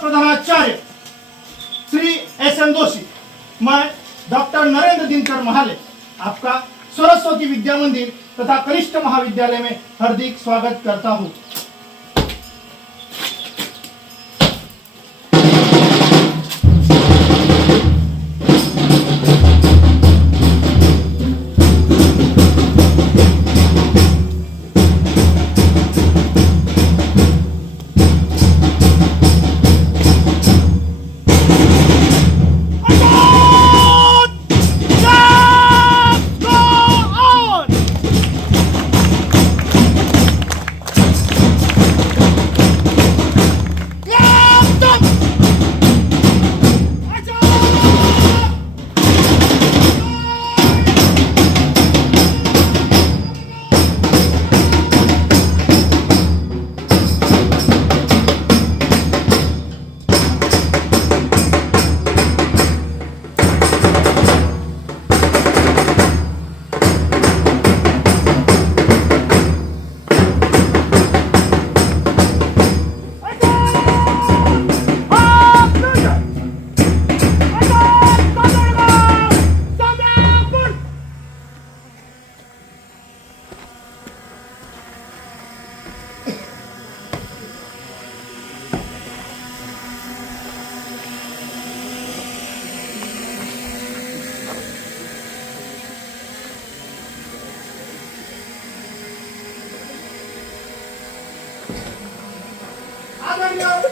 प्रधानाचार्य श्री S.N. जोशी, मैं doctor Narendra Dinkar Mahale आपका सरस्वती विद्या मंदिर तथा कनिष्ठ महाविद्यालय में हार्दिक स्वागत करता हूँ।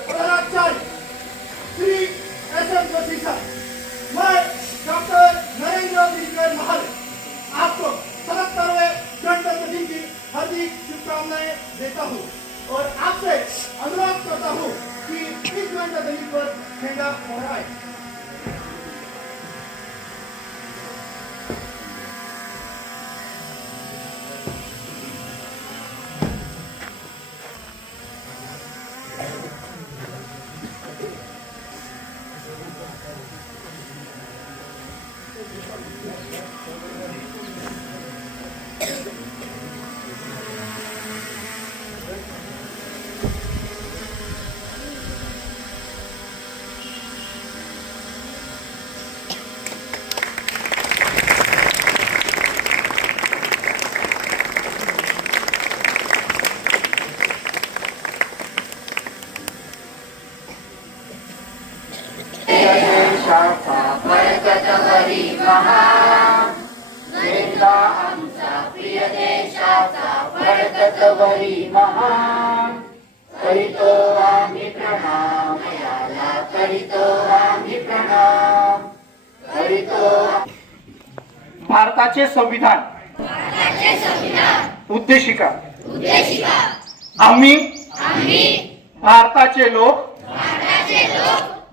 प्रधानाचार्य श्री S.N. जोशी सर, मैं डॉक्टर नरेंद्र दिनकर महाले आपको 77वें गणतंत्र दिन की हार्दिक शुभकामनाएं देता हूँ और आपसे अनुरोध करता हूँ कि इस गणतंत्र दिन पर झंडा फहराएं। महान करीतो आम्ही प्रणाम, करीतो आम्ही प्रणाम, करीतो। भारताचे संविधान उद्देशिका आम्ही भारताचे लोक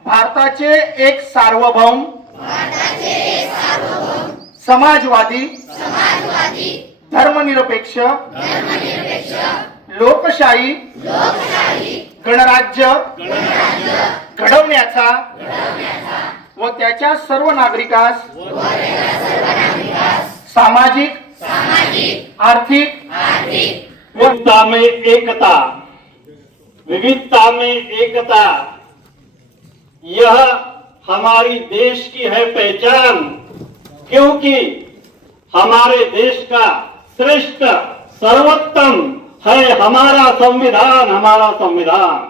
भारताचे एक सार्वभौम समाजवादी धर्मनिरपेक्ष लोकशाही गणराज्य घडवण्याचा व त्याच्या सर्व नागरिकास सामाजिक आर्थिक विविधता में एकता, विविधता में एकता, यह हमारी देश की है पहचान, क्योंकि हमारे देश का श्रेष्ठ सर्वोत्तम है हमारा संविधान, हमारा संविधान।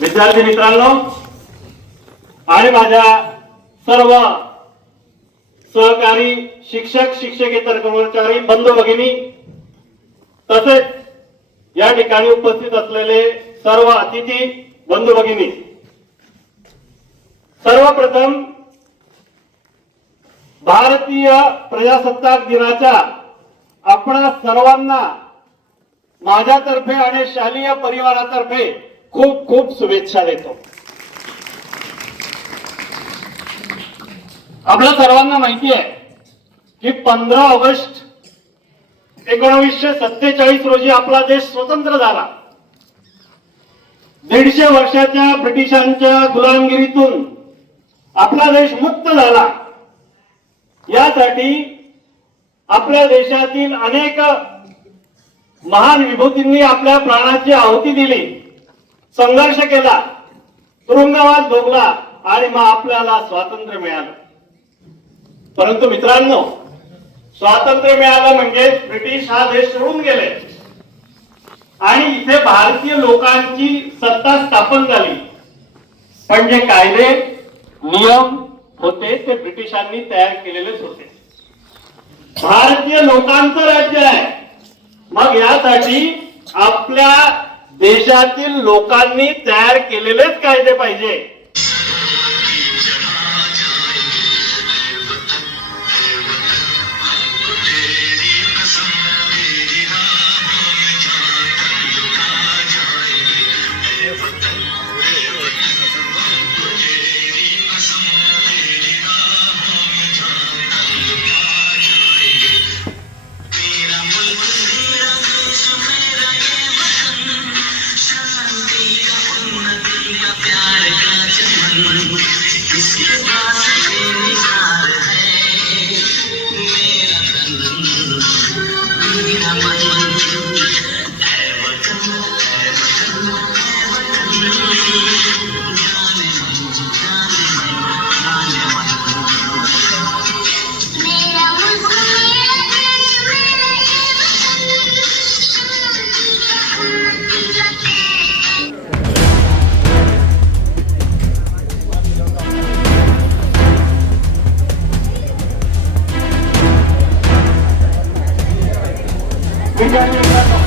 विद्यार्थी मित्रांनो आणि माझ्या सर्व सहकारी शिक्षक शिक्षकेतर कर्मचारी बंधू भगिनी तसेच या ठिकाणी उपस्थित असलेले सर्व अतिथी बंधू भगिनी, सर्वप्रथम भारतीय प्रजासत्ताक दिनाच्या आपणा सर्वांना माझ्यातर्फे आणि शालेय परिवारातर्फे खूप खूप शुभेच्छा देतो. आपल्या सर्वांना माहिती आहे की 15 ऑगस्ट 1947 रोजी आपला देश स्वतंत्र झाला. 150 वर्षाच्या ब्रिटिशांच्या गुलामगिरीतून आपला देश मुक्त झाला. यासाठी आपल्या देशातील अनेक महान विभूतींनी आपल्या प्राणाची आहुती दिली, संघर्ष केला, तुरुंगवास भोगला आणि मग आपल्याला स्वातंत्र्य मिळालं. परंतु मित्रांनो, स्वातंत्र्य मिळालं म्हणजे ब्रिटिश हा देश सोडून गेले आणि इथे भारतीय लोकांची सत्ता स्थापन झाली. पण जे कायदे नियम होते ते ब्रिटिशांनी तयार केलेलेच होते. भारतीय लोकांचं राज्य आहे, मग यासाठी आपल्या देशातील लोकांनी तयार केलेलेच कायदे पाहिजे. विद्यार्थी